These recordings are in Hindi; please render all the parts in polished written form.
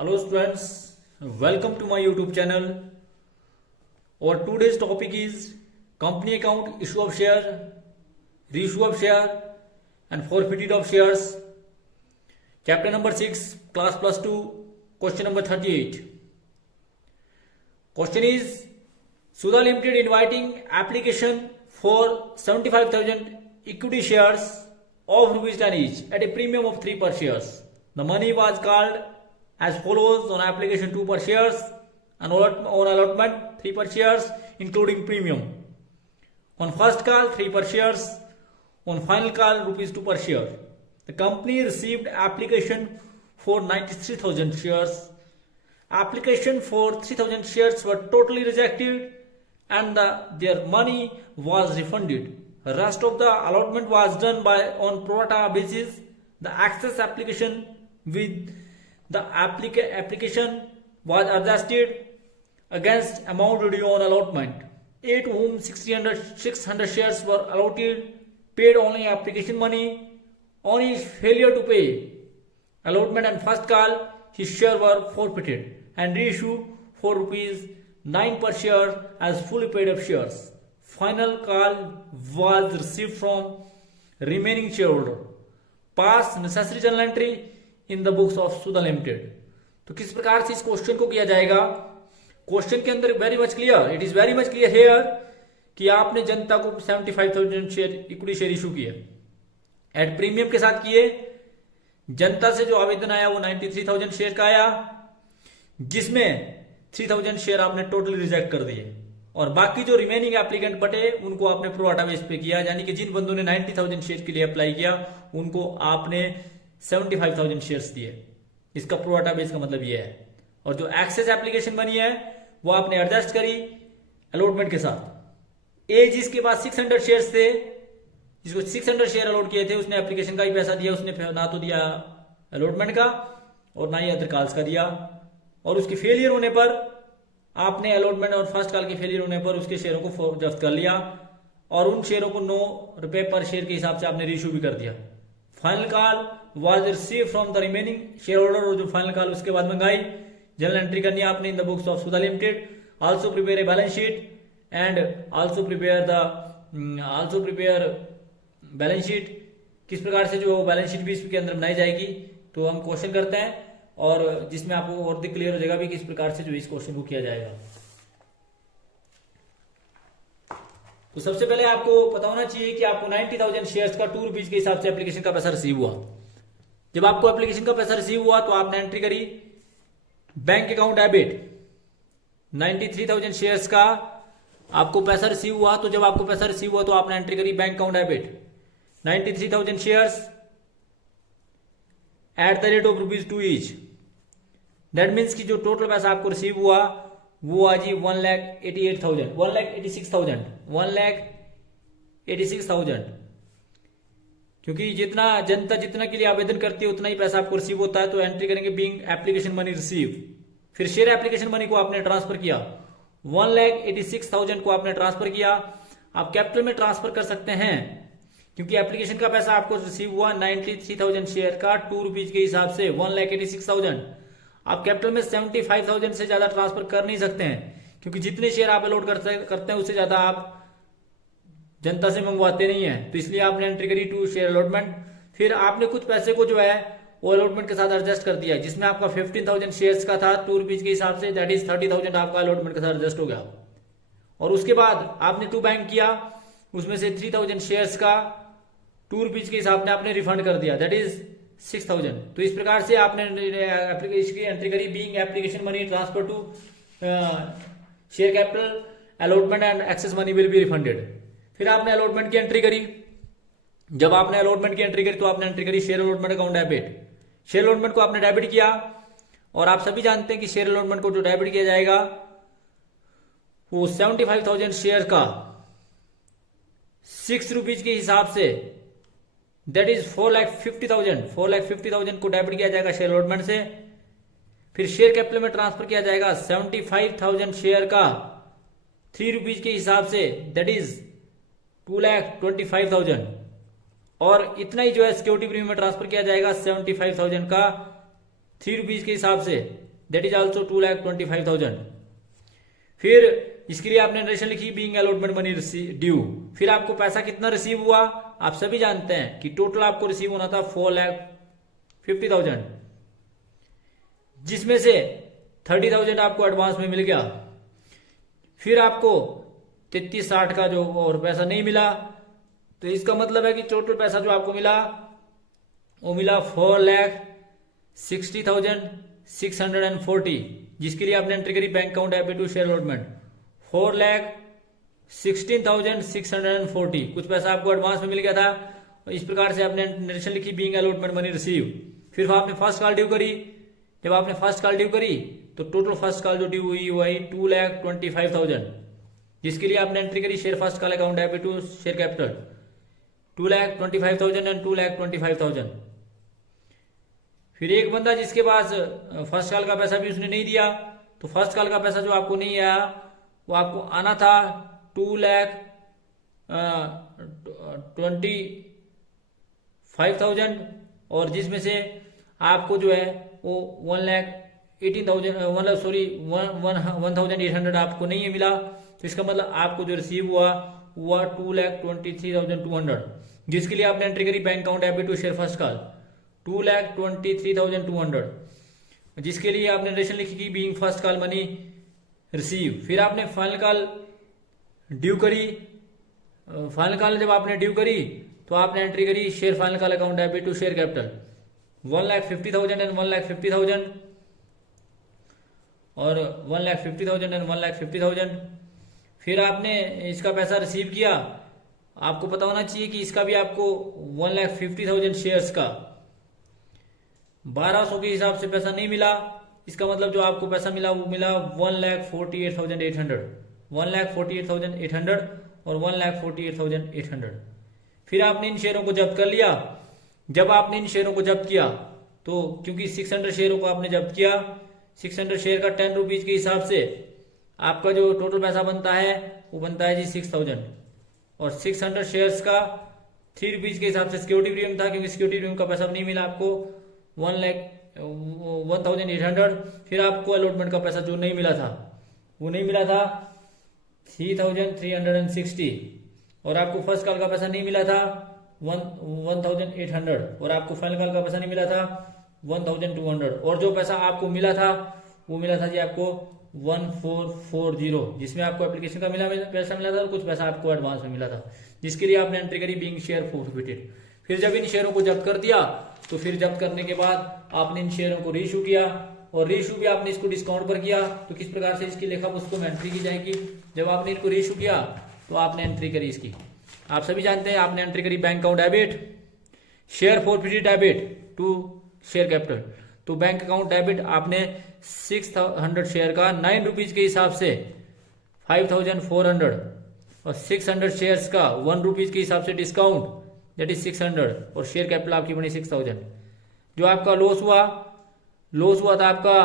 Hello students, welcome to my YouTube channel. Our today's topic is company account, issue of share, reissue of share and forfeited of shares. Chapter number 6, class plus 2, question number 38. Question is, Sudha Limited inviting application for 75,000 equity shares of rupees 10 each at a premium of 3 per shares. The money was called as follows on application 2 per shares and on allotment 3 per shares including premium. On first call 3 per shares, on final call rupees 2 per share. The company received application for 93,000 shares. Application for 3,000 shares were totally rejected and their money was refunded. The rest of the allotment was done on pro rata basis. The access application with the application was adjusted against amount due on allotment. A to whom 600 shares were allotted paid only application money. On his failure to pay allotment and first call, his share were forfeited and reissued for rupees 9 per share as fully paid up shares. Final call was received from remaining shareholder. Pass necessary journal entry in the books of Sudha limited. तो किस प्रकार से इस क्वेश्चन को किया जाएगा? क्वेश्चन के अंदर very much clear, it is very much clear here कि आपने जनता को 75,000 शेयर इक्विटी शेयर इशू किए एट प्रीमियम के साथ किए. जनता से जो आवेदन आया वो 93,000 शेयर का आया, जिसमें 3,000 शेयर आपने टोटली रिजेक्ट कर दिए और बाकी जो रिमेनिंग एप्लीकेंट बटे उनको आपने प्रो राटा बेस पे किया. यानी कि जिन बंदों ने 90,000 शेयर के लिए अप्लाई किया उनको आपने 75,000 शेयर्स दिए. इसका प्रो राटा बेस का मतलब ये है. और जो एक्सेस एप्लीकेशन बनी है वो आपने एडजस्ट करी अलॉटमेंट के साथ. ए जिसके पास 600 शेयर्स थे, जिसको 600 शेयर अलॉट किए थे, उसने एप्लीकेशन का ही पैसा दिया. उसने ना तो दिया अलॉटमेंट का और ना ही अदर कॉल्स का दिया. और उसकी फेलियर होने पर आपने अलॉटमेंट और फर्स्ट कॉल के फेलियर होने पर उसके शेयरों को जब्त कर लिया और उन शेयरों को 9 रुपए पर शेयर के हिसाब से आपने रीइश्यू भी कर दिया. Final call was received from the remaining shareholder. और जो फाइनल कॉल उसके बाद मंगाई, जर्नल एंट्री करनी है आपने in the books of Sudha limited. Also prepare a balance sheet and also prepare balance sheet. किस प्रकार से जो बैलेंस शीट भी इसके अंदर बनाई जाएगी तो हम क्वेश्चन करते हैं और जिसमें आपको और क्लियर हो जाएगा भी किस प्रकार से जो इस क्वेश्चन को किया जाएगा. तो सबसे पहले आपको पता होना चाहिए कि आपको 90,000 शेयर्स का 2 रुपीज के हिसाब से एप्लीकेशन का पैसा रिसीव हुआ. जब आपको एप्लीकेशन का पैसा रिसीव हुआ तो आपने एंट्री करी बैंक अकाउंट डेबिट. 93,000 शेयर्स का आपको पैसा रिसीव हुआ. तो जब आपको पैसा रिसीव हुआ तो आपने एंट्री करी bank account debit 93,000 shares at the rate of ₹2 each. That means की जो टोटल पैसा आपको रिसीव हुआ वो आज 1,86,000 क्योंकि जितना जनता जितना के लिए आवेदन करती है उतना ही पैसा आपको रिसीव होता है. तो एंट्री करेंगे बीइंग एप्लीकेशन मनी रिसीव. फिर शेयर एप्लीकेशन मनी को आपने ट्रांसफर किया 1,86,000 को आपने ट्रांसफर किया. आप कैपिटल में ट्रांसफर कर सकते हैं क्योंकि एप्लीकेशन का पैसा आपको रिसीव हुआ 93,000 शेयर का 2 रुपीज के हिसाब से 1,86,000. आप कैपिटल में 75,000 से ज्यादा ट्रांसफर कर नहीं सकते हैं क्योंकि जितने शेयर आप अलॉट करते हैं उससे ज्यादा आप जनता से मंगवाते नहीं है. तो इसलिए आपने एंट्री करी 2 शेयर अलॉटमेंट. फिर आपने कुछ पैसे को जो है वो अलॉटमेंट के साथ एडजस्ट कर दिया, जिसमें आपका 15,000 शेयर्स का था 2 रुपीज के हिसाब से, दैट इज 30,000 आपका अलॉटमेंट के साथ एडजस्ट हो गया. और उसके बाद आपने 2 बैंक किया, उसमें से 3,000 शेयर्स का 2 रुपीज के हिसाब में आपने रिफंड कर दिया, दैट इज 6,000. तो इस प्रकार से आपने एप्लीकेशन की एंट्री करी being application money transfer to share capital allotment and excess money will be refunded. फिर आपने अलॉटमेंट की एंट्री करी. जब आपने अलॉटमेंट की एंट्री करी तो आपने एंट्री करी share allotment account debit. Share allotment को आपने डेबिट किया और आप सभी जानते हैं कि शेयर अलॉटमेंट को जो डेबिट किया जाएगा वो 75,000 शेयर का 6 रुपीज के हिसाब से, दैट इज 4,50,000 को डेबिट किया जाएगा शेयर अलॉटमेंट से. फिर शेयर कैपिटल में ट्रांसफर किया जाएगा 75,000 शेयर का 3 रुपीज के हिसाब से, दैट इज 2,25,000. और इतना ही जो है सिक्योरिटी प्रीमियम में ट्रांसफर किया जाएगा 75,000 का 3 रुपीज के हिसाब से, दैट इज ऑल्सो 2,25,000। फिर इसके लिए आपने नरेशन लिखी बीइंग अलॉटमेंट मनी ड्यू। फिर आपको पैसा कितना रिसीव हुआ, आप सभी जानते हैं कि टोटल आपको रिसीव होना था 4,50,000, जिसमें से 30,000 आपको एडवांस में मिल गया। फिर आपको 33,60 का जो और पैसा नहीं मिला, तो इसका मतलब है कि टोटल पैसा जो आपको मिला वो मिला 4,60,640, जिसके लिए आपने एंट्री करी bank account debit to share allotment 4,16,640। कुछ पैसा आपको एडवांस में मिल गया था। इस प्रकार से आपने नरेशन लिखी बीइंग अलॉटमेंट मनी रिसीव। फिर आपने फर्स्ट कॉल ड्यू करी। जब आपने फर्स्ट कॉल ड्यू करी तो टोटल फर्स्ट कॉल जो ड्यू हुई वो आई 2,25,000, जिसके लिए आपने एंट्री करी share first call account debit to share capital 2,25,000 and 2,25,000। फिर एक बंदा जिसके पास फर्स्ट कॉल का पैसा भी उसने नहीं दिया, तो फर्स्ट कॉल का पैसा जो आपको नहीं आया वो आपको आना था 2,25,000, और जिसमें से आपको जो है वो 1,18,000 आपको नहीं मिला। तो इसका मतलब आपको जो रिसीव हुआ 2,23,200, जिसके लिए आपने एंट्री करी bank account debit to share first call 2,23,200, जिसके लिए आपने नरेशन लिखी की being first call money receive. फिर आपने फाइनल कॉल ड्यू करी। फाइनल कॉल जब आपने ड्यू करी तो आपने एंट्री करी share final call account debit to share capital 1,50,000 and 1,50,000, और 1,50,000 एंड 1,50,000। फिर आपने इसका पैसा रिसीव किया। आपको पता होना चाहिए कि इसका भी आपको 1,50,000 शेयर्स का 1200 के हिसाब से पैसा नहीं मिला। इसका मतलब जो आपको पैसा मिला वो मिला 1,48,800, 1,48,800 और 1,48,800। फिर आपने इन शेयरों को जब्त कर लिया। जब आपने इन शेयरों को जब्त किया तो क्योंकि 600 शेयरों को आपने जब्त किया, 600 शेयर का 10 रुपीज के हिसाब से आपका जो टोटल पैसा बनता है वो बनता है जी 6,000, और 600 शेयर्स का 3 रुपीज के हिसाब से सिक्योरिटी प्रीमियम था, क्योंकि सिक्योरिटी प्रीमियम का पैसा नहीं मिला आपको 1,800। फिर आपको अलॉटमेंट का पैसा जो नहीं मिला था वो नहीं मिला था 3,360, और आपको फर्स्ट कॉल का पैसा नहीं मिला था 1,800, और आपको फाइनल कॉल का पैसा नहीं मिला था 1,200, और जो पैसा आपको मिला था वो मिला था जी आपको 1,440, जिसमें आपको एप्लीकेशन का पैसा मिला था और कुछ पैसा आपको एडवांस में मिला था, जिसके लिए आपने एंट्री करी बीइंग शेयर फोरफिटेड। फिर जब इन शेयरों को जब्त कर दिया तो फिर जब्त करने के बाद आपने इन शेयरों को रीइश्यू किया, और रीइश्यू भी आपने इसको डिस्काउंट पर किया। तो किस प्रकार से इसकी लेखा पुस्तकों में एंट्री की जाएगी। जब आपने इनको रीइश्यू किया तो आपने एंट्री करी इसकी, आप सभी जानते हैं, आपने एंट्री करी bank account debit share forfeited debit to share capital. तो बैंक अकाउंट डेबिट आपने 600 शेयर का 9 रुपीज के हिसाब से 5,400, और 600 शेयर्स का 1 रुपीज के हिसाब से डिस्काउंट दैट इज 600, और शेयर कैपिटल आपकी बनी 6,000। जो आपका लॉस हुआ था आपका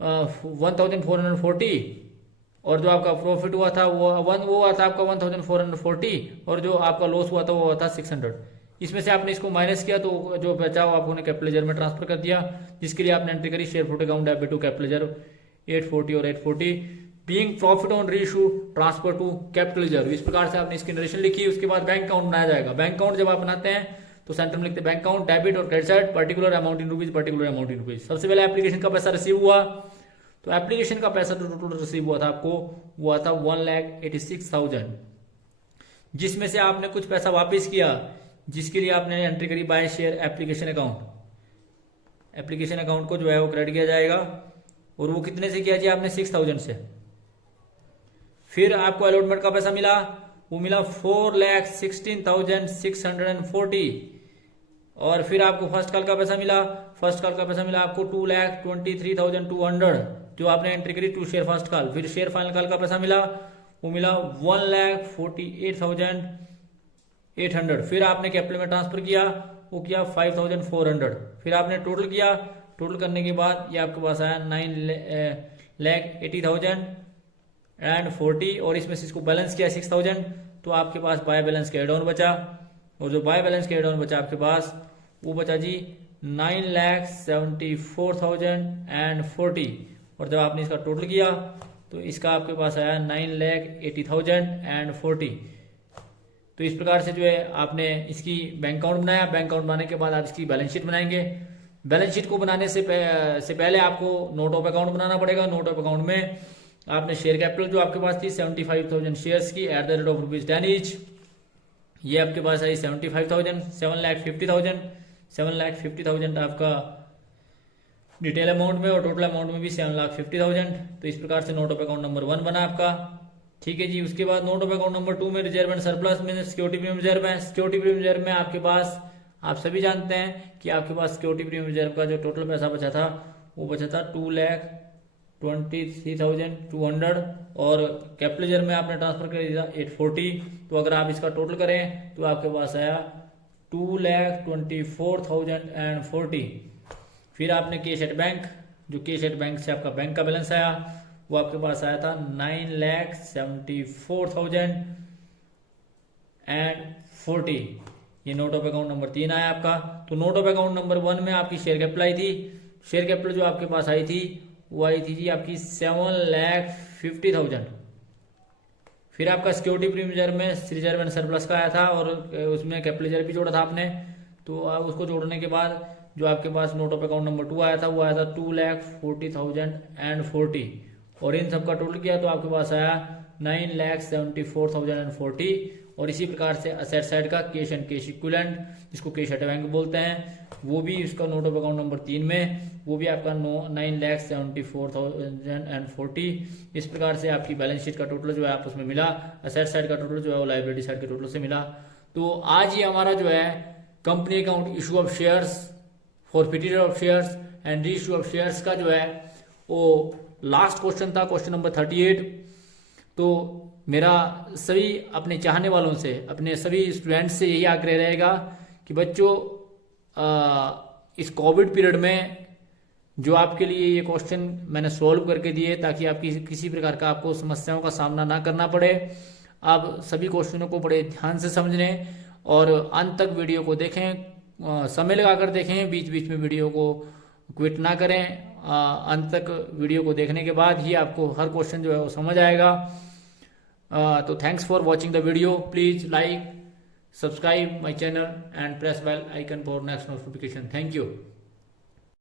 1,440, और जो आपका प्रॉफिट हुआ था वो हुआ था आपका 1,440, और जो आपका लॉस हुआ था वो हुआ था 600। इसमें से आपने इसको माइनस किया तो जो बचा वो आपने कैपिटल में ट्रांसफर कर दिया, जिसके लिए आपने एंट्री करी share forfeit account debit to capital 840 और 840 being profit on reissue transfer to capital reserve. इस प्रकार से आपने इसकी नरेशन लिखी। उसके बाद बैंक अकाउंट बनाया जाएगा। बैंक अकाउंट जब आप बनाते हैं तो सेंटर में लिखते हैं बैंक अकाउंट डेबिट और credit side particular amount in rupees, particular amount in rupees. सबसे पहले एप्लीकेशन का पैसा रिसीव हुआ, तो एप्लीकेशन का पैसा जो टोटल रिसीव हुआ था आपको हुआ था 1,86,000, जिसमें से आपने कुछ पैसा वापस किया, जिसके लिए आपने एंट्री करी by share application account. Application account को जो है वो क्रेडिट किया जाएगा, और वो कितने से किया जी आपने 6,000 से। फिर आपको अलॉटमेंट का पैसा मिला, वो मिला 4,16,640, और फिर आपको फर्स्ट कॉल का पैसा मिला। फर्स्ट कॉल का पैसा मिला आपको 2,23,200, जो आपने एंट्री करी टू शेयर फर्स्ट कॉल। फिर शेयर फाइनल कॉल का पैसा मिला, वो मिला 1,48,800। फिर आपने कैपिटल में ट्रांसफर किया, वो किया 5,400। फिर आपने टोटल किया, टोटल करने के बाद ये आपके पास आया 9,80,040, और इसमें से इसको बैलेंस किया 6,000, तो आपके पास बाय बैलेंस के एड ऑन बचा, और जो बाय बैलेंस के एड ऑन बचा आपके पास वो बचा जी 9,74,040, और जब आपने इसका टोटल किया तो इसका आपके पास आया 9,80,040। तो इस प्रकार से जो है आपने इसकी बैंक अकाउंट बनाया। बैंक अकाउंट बनाने के बाद आप इसकी बैलेंस शीट बनाएंगे। बैलेंस शीट को बनाने से पहले आपको नोट ऑफ अकाउंट बनाना पड़ेगा। नोट ऑफ अकाउंट में आपने शेयर कैपिटल जो आपके पास थी 75,000 शेयर्स की at the rate of ₹10 each, ये आपके पास आई 75,000, 7,50,000 आपका डिटेल अमाउंट में, और टोटल अमाउंट में भी 7,50,000। तो इस प्रकार से नोट ऑफ अकाउंट नंबर 1 बना आपका। ठीक है जी। उसके बाद नोट ऑफ अकाउंट नंबर 2 में रिजर्व एंड सरप्लस में सिक्योरिटी प्रीमियम रिजर्व है। सिक्योरिटी प्रीमियम रिजर्व में आपके पास, आप सभी जानते हैं कि आपके पास सिक्योरिटी प्रीमियम रिजर्व का जो टोटल पैसा बचा था वो बचा था 2,23,200, और कैपिटल रिजर्व में आपने ट्रांसफर कर दिया 840। तो अगर आप इसका टोटल करें तो आपके पास आया 2,24,040। फिर आपने कैश एट बैंक, जो कैश एट बैंक से आपका बैंक का बैलेंस आया वो आपके पास आया था 9,74,040। ये नोट ऑफ अकाउंट नंबर 3 आया आपका। तो नोट ऑफ अकाउंट नंबर 1 में आपकी शेयर कैपिटल आई थी। शेयर कैपिटल जो आपके पास आई थी वो आई थी जी आपकी 7,50,000। फिर आपका सिक्योरिटी प्रीमियम रिजर्व में रिजर्व एंड सरप्लस का आया था, और उसमें कैपिटल रिजर्व भी जोड़ा था आपने। तो उसको जोड़ने के बाद जो आपके पास नोट ऑफ अकाउंट नंबर 2 आया था वो आया था 2,40,040, और इन सब का टोटल किया तो आपके पास आया 9,74,040। और इसी प्रकार से असेट साइड का कैश एंड कैश इक्विवेलेंट, जिसको कैश एट बैंक बोलते हैं, वो भी इसका नोट ऑफ अकाउंट नंबर 3 में वो भी आपका 9,74,040। इस प्रकार से आपकी बैलेंस शीट का टोटल जो है आप उसमें मिला, असेट साइड का टोटल जो है वो लायबिलिटी साइड के टोटल से मिला। तो आज ही हमारा जो है company account issue of shares, forfeited of shares and re issue of shares का जो है वो लास्ट क्वेश्चन था, क्वेश्चन नंबर 38। तो मेरा सभी अपने चाहने वालों से, अपने सभी स्टूडेंट्स से यही आग्रह रहेगा कि बच्चों इस कोविड पीरियड में जो आपके लिए ये क्वेश्चन मैंने सॉल्व करके दिए ताकि आपकी किसी प्रकार का आपको समस्याओं का सामना ना करना पड़े, आप सभी क्वेश्चनों को बड़े ध्यान से समझें और अंत तक वीडियो को देखें, समय लगाकर देखें, बीच बीच में वीडियो को क्विट ना करें। अंत तक वीडियो को देखने के बाद ही आपको हर क्वेश्चन जो है वो समझ आएगा। तो thanks for watching the video. Please like, subscribe my channel and press bell icon for next notification. Thank you.